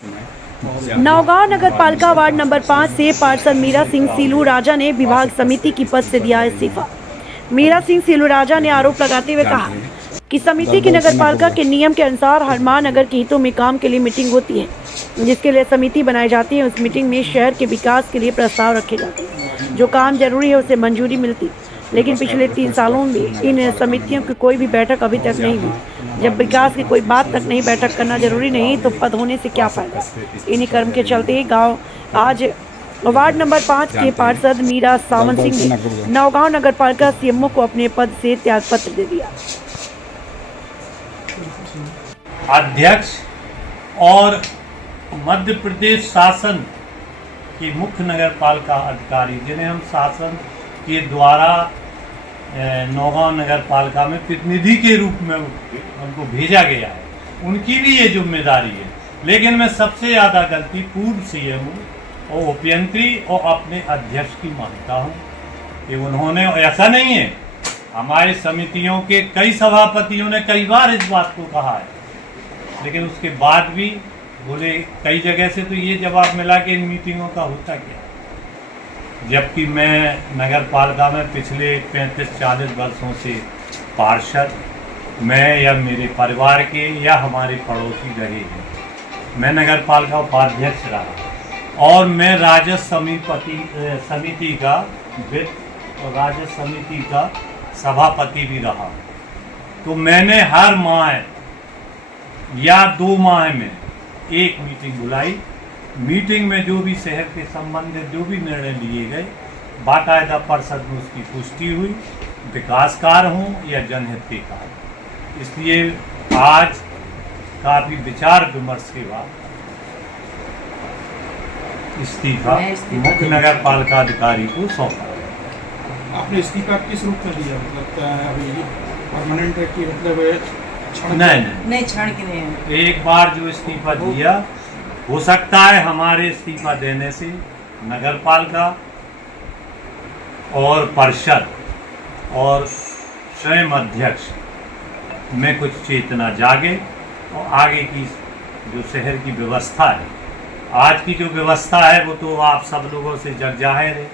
नौगांव नगर पालिका ward number 5 से पार्षद मीरा सिंह सीलू राजा ने विभाग समिति की पद से दिया इस्तीफा। मीरा सिंह सीलू राजा ने आरोप लगाते हुए कहा कि समिति की नगर पालिका के नियम के अनुसार हर माह नगर के हितों में काम के लिए मीटिंग होती है, जिसके लिए समिति बनाई जाती है। उस मीटिंग में शहर के विकास के लिए प्रस्ताव रखे जाते हैं, जो काम जरूरी है उसे मंजूरी मिलती, लेकिन पिछले 3 सालों में इन समितियों की कोई भी बैठक अभी तक नहीं हुई। जब विकास की कोई बात तक नहीं बैठक करना जरूरी नहीं तो पद होने से क्या फायदा। इन्हीं कर्म के चलते आज वार्ड नंबर 5 के पार्षद मीरा सावन सिंह ने नौगांव नगर पालिका सीएमओ को अपने पद से त्यागपत्र दे दिया। अध्यक्ष और मध्य प्रदेश शासन की मुख्य नगर पालिका अधिकारी, जिन्हें हम शासन के द्वारा नौगांव नगर पालिका में प्रतिनिधि के रूप में उनको भेजा गया है, उनकी भी ये जिम्मेदारी है। लेकिन मैं सबसे ज़्यादा गलती पूर्व सीएम और उपयंत्री और अपने अध्यक्ष की मानता हूँ कि उन्होंने, ऐसा नहीं है, हमारे समितियों के कई सभापतियों ने कई बार इस बात को कहा है, लेकिन उसके बाद भी बोले कई जगह से तो ये जवाब मिला कि इन मीटिंगों का होता क्या, जबकि मैं नगर पालिका में पिछले 35-40 वर्षों से पार्षद, मैं या मेरे परिवार के या हमारे पड़ोसी रहे हैं। मैं नगर पालिका उपाध्यक्ष रहा और मैं राजस्व समिति का वित्त और राजस्व समिति का सभापति भी रहा। तो मैंने हर माह या 2 माह में एक मीटिंग बुलाई। मीटिंग में जो भी शहर के संबंधित जो भी निर्णय लिए गए, बाकायदा परिषद में उसकी पुष्टि हुई, विकास कार्य हों या जनहित के कार्य। इसलिए आज काफ़ी विचार विमर्श के बाद इस्तीफा मुख्य नगर पालिका अधिकारी को सौंपा। आपने इस्तीफा किस रूप में दिया? मतलब अभी परमानेंट है कि मतलब नहीं क्षण के नहीं। एक बार जो इस्तीफा दिया, हो सकता है हमारे इस्तीफा देने से नगर पालिका और पार्षद और स्वयं अध्यक्ष में कुछ चेतना जागे और आगे की जो शहर की व्यवस्था है, आज की जो व्यवस्था है वो तो आप सब लोगों से जग जाहिर है।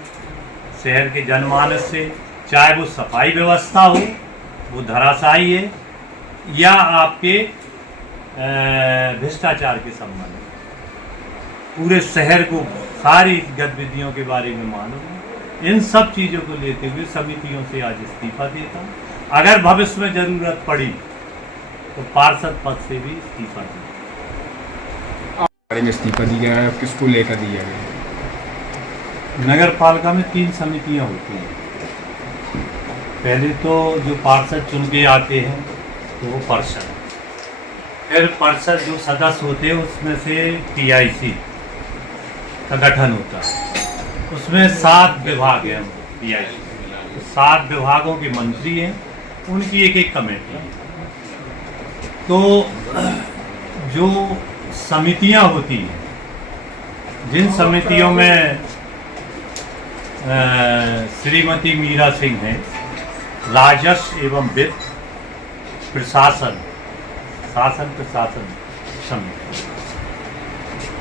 शहर के जनमानस से, चाहे वो सफाई व्यवस्था हो, वो धराशायी है, या आपके भ्रष्टाचार के संबंध में, पूरे शहर को सारी गतिविधियों के बारे में मालूम है। इन सब चीज़ों को लेते हुए समितियों से आज इस्तीफा देता हूँ। अगर भविष्य में जरूरत पड़ी तो पार्षद पद से भी इस्तीफा में इस्तीफा दिया है, किसको लेकर दिया गया? नगर पालिका में 3 समितियां होती हैं। पहले तो जो पार्षद चुन के आते हैं तो वो पार्षद, फिर पार्षद जो सदस्य होते हैं उसमें से PIC का गठन होता है, उसमें 7 विभाग हैं। PIC 7 विभागों के मंत्री हैं, उनकी एक कमेटी है। तो जो समितियां होती हैं, जिन समितियों में श्रीमती मीरा सिंह हैं, राजस्व एवं वित्त प्रशासन समिति,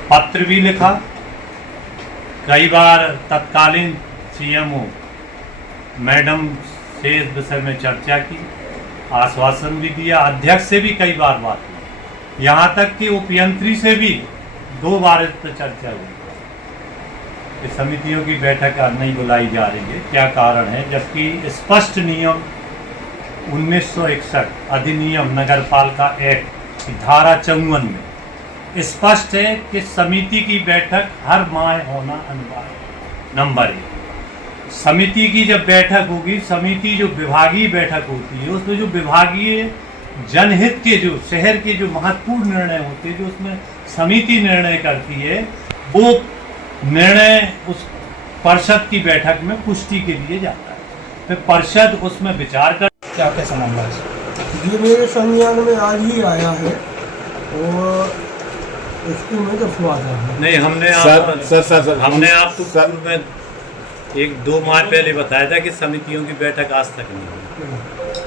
पत्र भी लिखा, कई बार तत्कालीन CMO मैडम से इस विषय में चर्चा की, आश्वासन भी दिया, अध्यक्ष से भी कई बार बात हुई, यहाँ तक कि उपयंत्री से भी 2 बार इस पर चर्चा हुई कि समितियों की बैठक नहीं बुलाई जा रही है, क्या कारण है, जबकि स्पष्ट नियम 1961 अधिनियम नगर पालिका एक्ट की धारा 54 में स्पष्ट है कि समिति की बैठक हर माह होना अनिवार्य। नंबर 1, समिति की जब बैठक होगी, समिति जो विभागीय बैठक होती है, उसमें जो विभागीय जनहित के जो शहर के जो महत्वपूर्ण निर्णय होते हैं, जो उसमें समिति निर्णय करती है, वो निर्णय उस परिषद की बैठक में पुष्टि के लिए जाता है। फिर परिषद उसमें विचार कर क्या मामला है? ये मेरे संज्ञान में आज ही आया है और इसको मैं तो हुआ था। नहीं, हमने आपको पूर्व में 1-2 माह पहले बताया था कि समितियों की बैठक आज तक नहीं हुई,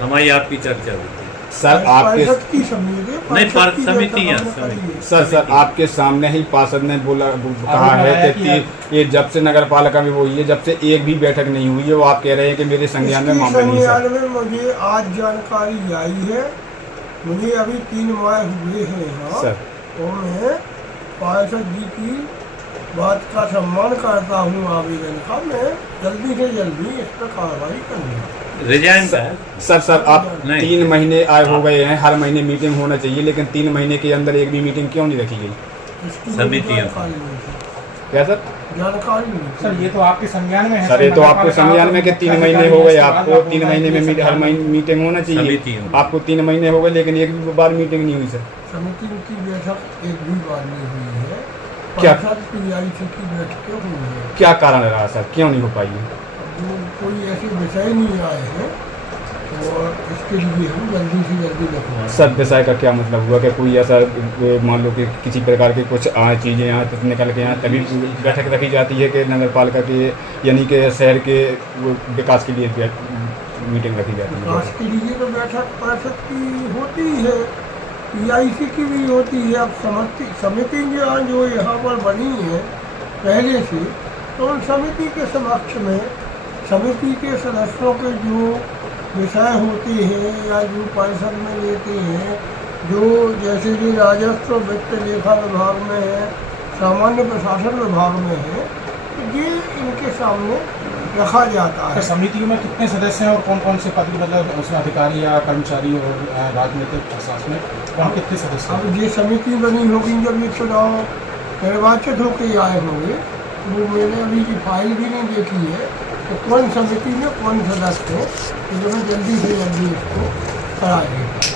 हमारी आपकी चर्चा हुई थी। सर आपके पार्षद की समिति नहीं, पार्षद की समिति है, बैठक हमने करी है। सर आपके सामने ही पार्षद ने कहा है कि ये जब से नगर पालिका में वो हुई है, जब से एक भी बैठक नहीं हुई है, वो आप कह रहे हैं कि मेरे संज्ञान में इसकी मामला नहीं है सर। संज्ञान में मुझे आज जानकारी आई है, मुझे अभी 3 माह हुए हैं यहाँ, सर तो मैं पार्षद जी की बात का सम्मान करता हूँ। आवेदन का मैं जल्दी से जल्दी इस पर कार्रवाई करूँगा। रिजाइन का है। सर आप नहीं। 3 महीने आए हो गए हैं, हर महीने मीटिंग होना चाहिए, लेकिन 3 महीने के अंदर एक भी मीटिंग क्यों नहीं रखी गई? इसकी मुझे समितियों। जानकारी नहीं थी। क्या सर? जानकारी नहीं थी। सर ये तो आपके संज्ञान में है। सर ये तो आपको संज्ञान में कि 3 महीने हो गए, आपको 3 महीने में हर महीने मीटिंग होना चाहिए, समितियों। आपको 3 महीने हो गए लेकिन एक भी बार मीटिंग नहीं हुई सर। समिति की बैठक एक भी बार नहीं हुई है। क्या? पार्षद PIC की बैठकें हुई है। क्या कारण रहा सर, क्यों नहीं हो पाई है? अब वो कोई ऐसे विषय नहीं आए हैं और इसके लिए हम जल्दी से जल्दी रखवाएं। सर विषय का क्या मतलब हुआ कि कोई ऐसा मान लो कि किसी प्रकार की कुछ चीज़ें यहाँ तक निकल के यहाँ तभी बैठक रखी जाती है कि नगर पालिका के यानी कि शहर के विकास के लिए मीटिंग रखी जाती है? विकास के लिए तो बैठक पार्षद की होती है, PIC की भी होती है। अब समिति जो यहाँ पर बनी है पहले से, तो उन समिति के समक्ष में समिति के सदस्यों के जो विषय होते हैं या जो पार्षद में लेते हैं, जो जैसे कि राजस्व वित्त लेखा विभाग में है, सामान्य प्रशासन विभाग में है, तो ये इनके सामने रखा जाता है। तो समितियों में कितने सदस्य हैं और कौन कौन से पद, मतलब उसमें अधिकारी या कर्मचारी और राजनीतिक प्रशासनिक कौन कितने सदस्य हैं? अब ये समिति बनी होगी जब ये चुनाव निर्वाचित होकर आए होंगे, वो मैंने अभी की फाइल भी नहीं देखी है, तो कौन समिति में कौन सदस्य है, तो मैं जल्दी से जल्दी इसको कराएंगे।